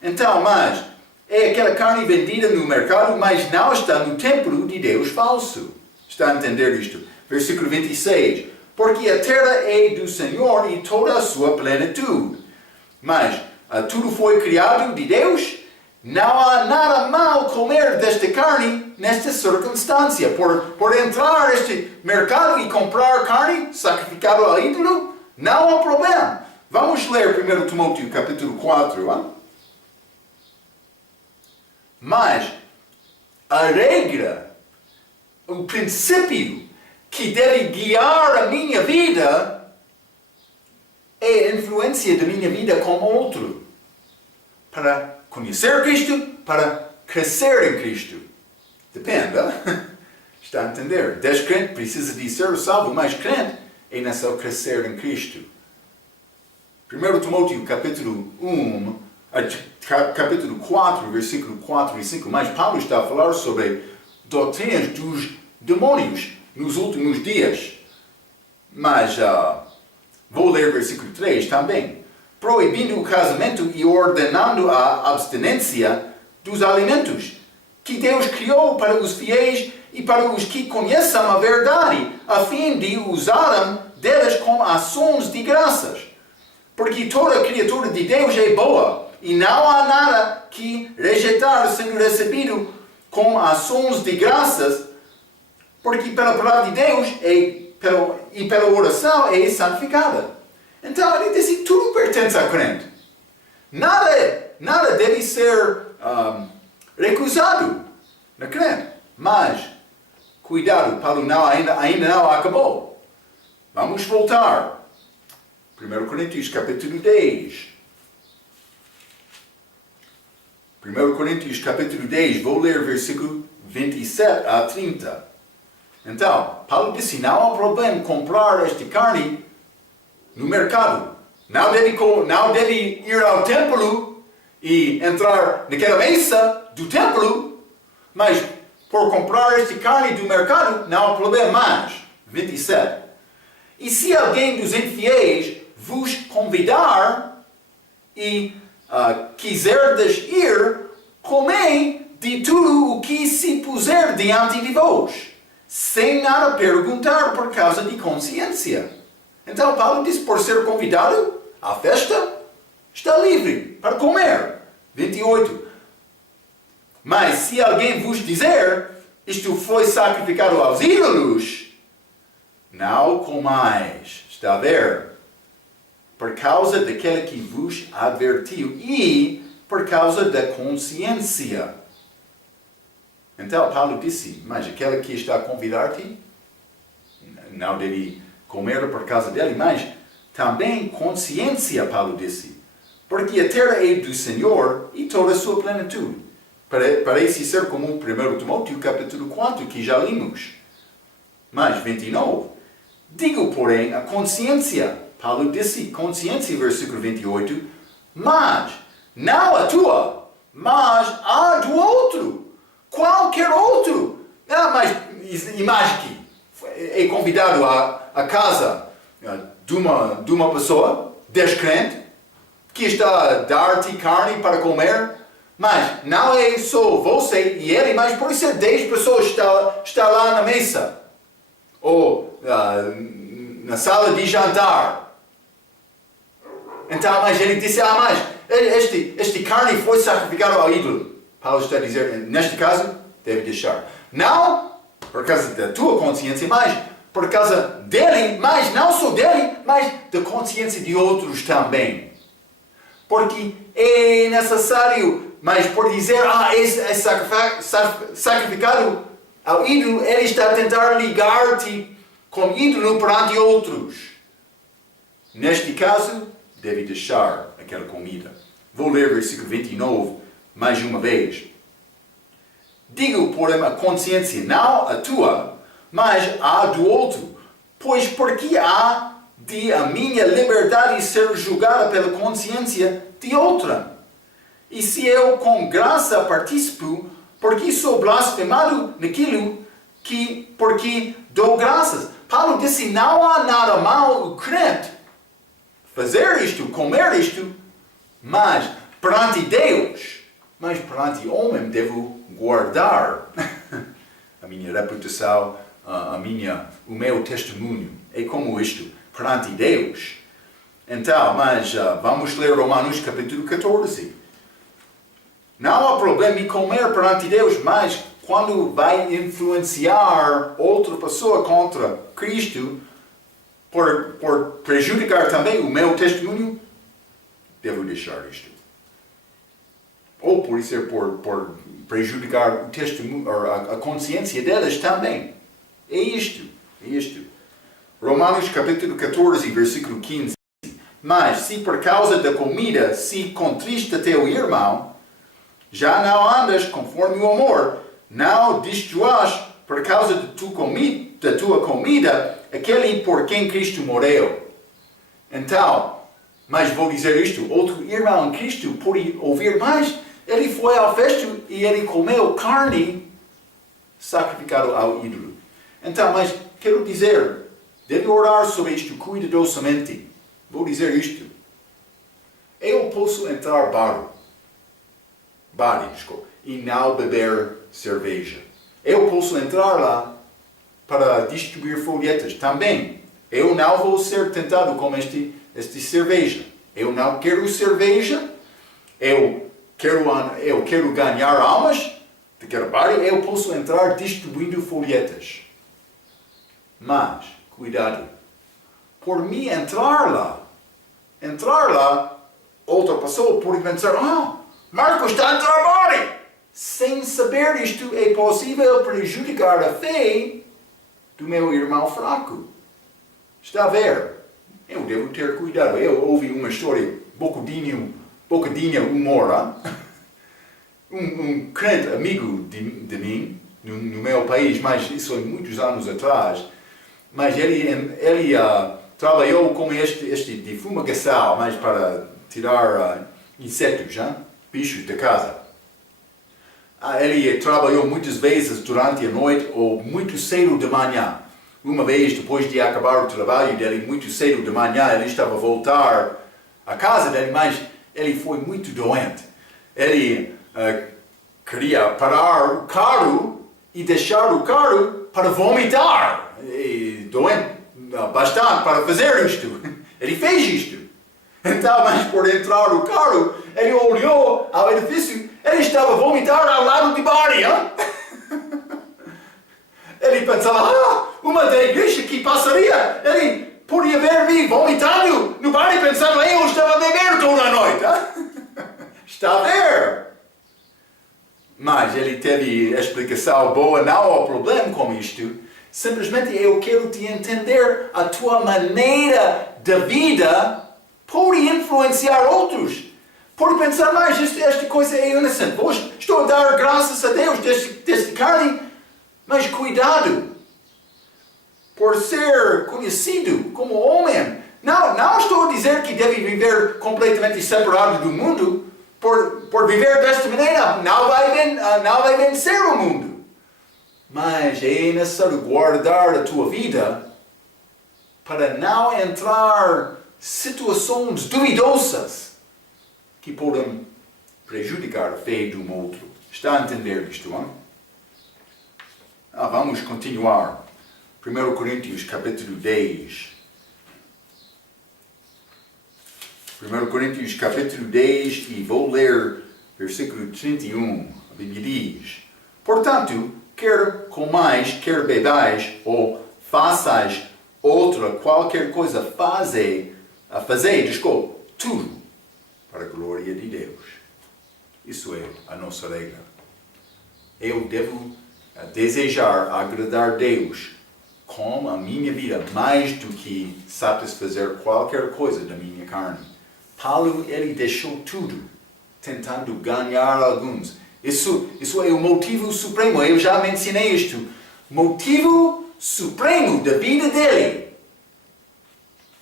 Então, mas é aquela carne vendida no mercado, mas não está no templo de Deus falso. Está a entender isto? Versículo 26. Porque a terra é do Senhor e toda a sua plenitude. Mas tudo foi criado de Deus. Não há nada mal comer desta carne nesta circunstância. Por entrar neste mercado e comprar carne sacrificada ao ídolo, não há problema. Vamos ler 1 Timóteo capítulo 4. Mas a regra, o princípio que deve guiar a minha vida é a influência da minha vida com outro. Para conhecer Cristo, para crescer em Cristo. Depende. Está a entender? Descrente precisa de ser salvo, mas crente é necessário crescer em Cristo. 1 Timóteo capítulo 1, capítulo 4, versículo 4 e 5, mas Paulo está a falar sobre doutrinas dos demônios nos últimos dias. Mas vou ler versículo 3 também. Proibindo o casamento e ordenando a abstinência dos alimentos que Deus criou para os fiéis e para os que conheçam a verdade, a fim de usarem deles com ações de graças. Porque toda criatura de Deus é boa, e não há nada que rejeitar sendo recebido com ações de graças, porque pela palavra de Deus e pela oração é santificada. Então ele diz que tudo pertence ao crente. Nada deve ser recusado no crente. Mas, cuidado, Paulo ainda não acabou. Vamos voltar. 1 Coríntios capítulo 10. 1 Coríntios capítulo 10, vou ler versículo 27 a 30. Então, Paulo disse, não há problema comprar esta carne no mercado. Não deve ir ao templo e entrar naquela mesa do templo, mas por comprar esta carne do mercado, não há problema mais. 27. E se alguém dos infiéis vos convidar e quiserdes ir, comei de tudo o que se puser diante de vós, sem nada perguntar por causa de consciência. Então Paulo diz, por ser convidado à festa, está livre para comer. 28. Mas se alguém vos dizer, isto foi sacrificado aos ídolos, não comais. Está a ver? Por causa daquele que vos advertiu e por causa da consciência. Então Paulo disse, mas aquele que está a convidar-te não deve comer por causa dele, mas também consciência, Paulo disse. Porque a terra é do Senhor e toda a sua plenitude. Parece ser como 1 Timóteo capítulo 4, que já lemos. Mas 29. Digo, porém, a consciência. Paulo disse consciência, versículo 28. Mas, não a tua, mas a do outro. Qualquer outro. Mas imagine que é convidado à casa de uma pessoa descrente que está a dar-te carne para comer. Mas não é só você e ele, mas pode ser 10 pessoas está lá na mesa. Ou na sala de jantar. Então, mas ele disse, mas este carne foi sacrificado ao ídolo. Paulo está a dizer, neste caso, deve deixar. Não por causa da tua consciência, mas por causa dele, mas não só dele, mas da consciência de outros também. Porque é necessário, mas por dizer, é sacrificado ao ídolo, ele está a tentar ligar-te com ídolo perante outros. Neste caso, deve deixar aquela comida. Vou ler versículo 29 mais uma vez. Digo, porém, a consciência, não a tua, mas a do outro. Pois porque há de a minha liberdade ser julgada pela consciência de outra? E se eu com graça participo, porque sou blasfemado naquilo porque dou graças. Paulo disse, não há nada mal o crente fazer isto, comer isto, mas perante Deus, mas perante homem devo guardar a minha reputação, o meu testemunho. É como isto, perante Deus. Então, mas vamos ler Romanos capítulo 14. Não há problema em comer perante Deus, mas quando vai influenciar outra pessoa contra Cristo, por prejudicar também o meu testemunho, devo deixar isto. Ou por ser por prejudicar o testemunho, a consciência deles também. É isto. Romanos capítulo 14, versículo 15. Mas se por causa da comida se contrista teu irmão, já não andas conforme o amor, não destruas por causa da tua comida aquele por quem Cristo morreu. Então, Mas vou dizer isto, outro irmão em Cristo pode ouvir mais. Ele foi ao festa e ele comeu carne sacrificada ao ídolo. Então, mas quero dizer, deve orar sobre isto cuidadosamente. Vou dizer isto. Eu posso entrar bares e não beber cerveja. Eu posso entrar lá para distribuir folhetas também. Eu não vou ser tentado com este cerveja. Eu não quero cerveja. Eu quero ganhar almas. Eu posso entrar distribuindo folhetas. Mas, cuidado. Por mim entrar lá, outra pessoa pode pensar, Marcos está a entrar. Sem saber isto, é possível prejudicar a fé do meu irmão fraco. Está a ver? Eu devo ter cuidado. Eu ouvi uma história, bocadinho humor. Um crente amigo de mim, no meu país, mas isso há muitos anos atrás, mas ele trabalhou com este de fumigação, mas para tirar insetos, bichos da casa. Ele trabalhou muitas vezes durante a noite ou muito cedo de manhã. Uma vez, depois de acabar o trabalho dele, muito cedo de manhã, ele estava a voltar à casa dele, mas ele foi muito doente. Ele queria parar o carro e deixar o carro para vomitar. E doente bastante para fazer isto. Ele fez isto. Então, mas por entrar no carro, ele olhou ao edifício, ele estava a vomitar ao lado de Bari. Ele pensava, uma da igreja que passaria, ele podia ver-me vomitando no bar e pensando, eu estava a beber toda a noite. Está a ver? Mas ele teve a explicação boa, não há problema com isto. Simplesmente eu quero te entender, a tua maneira de vida pode influenciar outros. Pode pensar, mas esta coisa é inocente. Estou a dar graças a Deus deste carne, mas cuidado. Por ser conhecido como homem, não estou a dizer que deve viver completamente separado do mundo. Por viver desta maneira, não vai vencer o mundo. Mas é necessário guardar a tua vida para não entrar em situações duvidosas que podem prejudicar a fé de um outro. Está a entender isto, não? Vamos continuar. 1 Coríntios capítulo 10. 1 Coríntios capítulo 10 e vou ler versículo 31. A Bíblia diz: Portanto, quer comais, quer bebais, ou façais outra qualquer coisa, fazei, tudo para a glória de Deus. Isso é a nossa regra. Eu devo desejar agradar Deus com a minha vida mais do que satisfazer qualquer coisa da minha carne. Paulo, ele deixou tudo, tentando ganhar alguns. Isso é o motivo supremo. Eu já mencionei isto. Motivo supremo da vida dele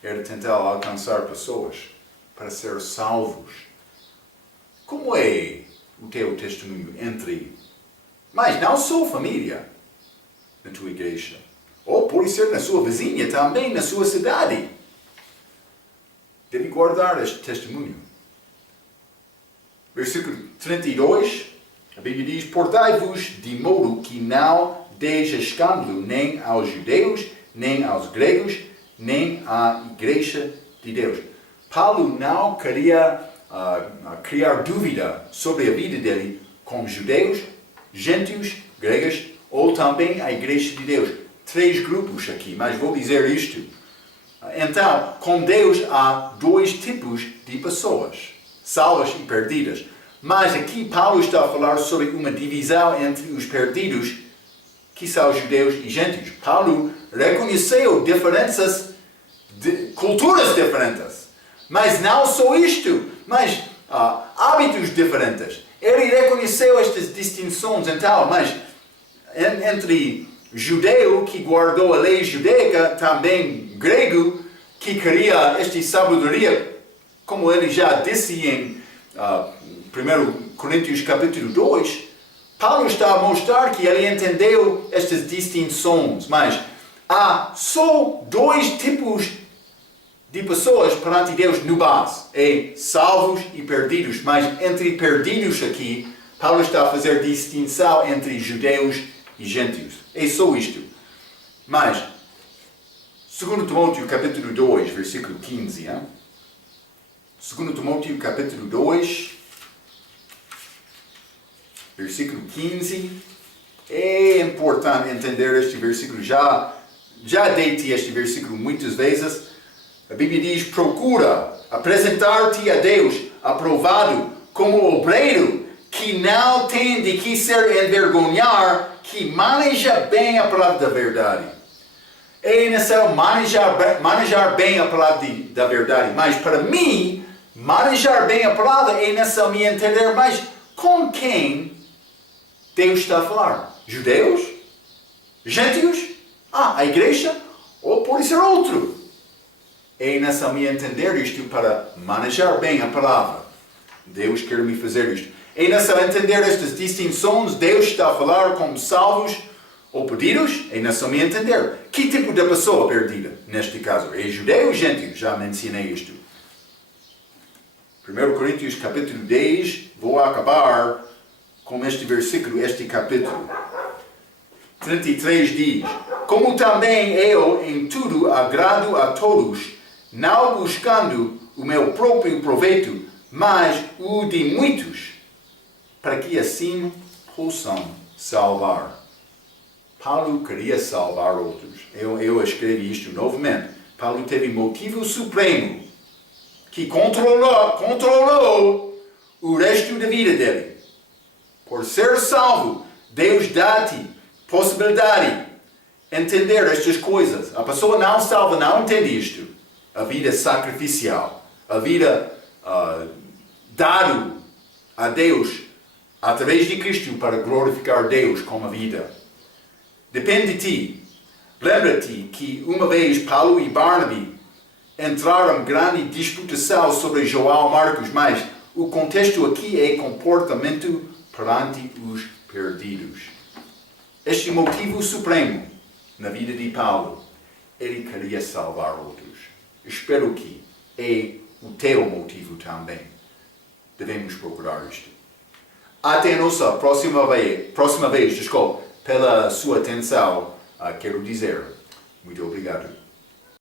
era tentar alcançar pessoas para ser salvos. Como é o teu testemunho mas não só família, na tua igreja, ou pode ser na sua vizinha, também na sua cidade. Deve guardar este testemunho. Versículo 32, a Bíblia diz: Portai-vos de modo que não deis escândalo nem aos judeus, nem aos gregos, nem à igreja de Deus. Paulo não queria criar dúvida sobre a vida dele com judeus, gentios, gregos ou também a igreja de Deus. 3 grupos aqui, mas vou dizer isto. Então, com Deus há 2 tipos de pessoas, salvas e perdidas. Mas aqui Paulo está a falar sobre uma divisão entre os perdidos, que são judeus e gentios. Paulo reconheceu diferenças, culturas diferentes. Mas não só isto, mas hábitos diferentes. Ele reconheceu estas distinções, então, mas entre judeu que guardou a lei judaica, também grego que queria esta sabedoria como ele já disse em 1 Coríntios capítulo 2, Paulo está a mostrar que ele entendeu estas distinções, mas há só dois tipos de pessoas perante Deus no base, salvos e perdidos, mas entre perdidos aqui, Paulo está a fazer distinção entre judeus e gentios. É só isto. Mas, 2 Timóteo capítulo 2, versículo 15, 2 Timóteo capítulo 2, versículo 15, é importante entender este versículo. Já dei-te este versículo muitas vezes. A Bíblia diz: procura apresentar-te a Deus aprovado como obreiro que não tem de que ser envergonhar, que maneja bem a palavra da verdade. É necessário manejar bem a palavra da verdade, mas para mim, manejar bem a palavra é necessário me entender mais com quem Deus está a falar. Judeus? Gentios? A igreja? Ou pode ser outro? É necessário me entender isto para manejar bem a palavra. Deus quer me fazer isto. É necessário entender estas distinções. Deus está a falar como salvos ou perdidos. É necessário me entender. Que tipo de pessoa perdida? Neste caso, é judeu ou gentio? Já mencionei isto. 1 Coríntios capítulo 10. Vou acabar com este versículo, este capítulo. 33 diz: como também eu em tudo agrado a todos, não buscando o meu próprio proveito, mas o de muitos, para que assim possam salvar. Paulo queria salvar outros. Eu escrevi isto novamente. Paulo teve motivo supremo que controlou o resto da vida dele. Por ser salvo, Deus dá-te possibilidade de entender estas coisas. A pessoa não salva não entende isto. A vida sacrificial, a vida dado a Deus através de Cristo para glorificar Deus com a vida. Depende de ti. Lembra-te que uma vez Paulo e Barnaby entraram em grande disputação sobre João Marcos, mas o contexto aqui é comportamento perante os perdidos. Este motivo supremo na vida de Paulo, ele queria salvar outros. Espero que é o teu motivo também. Devemos procurar isto. Até a nossa próxima vez, pela sua atenção, quero dizer muito obrigado.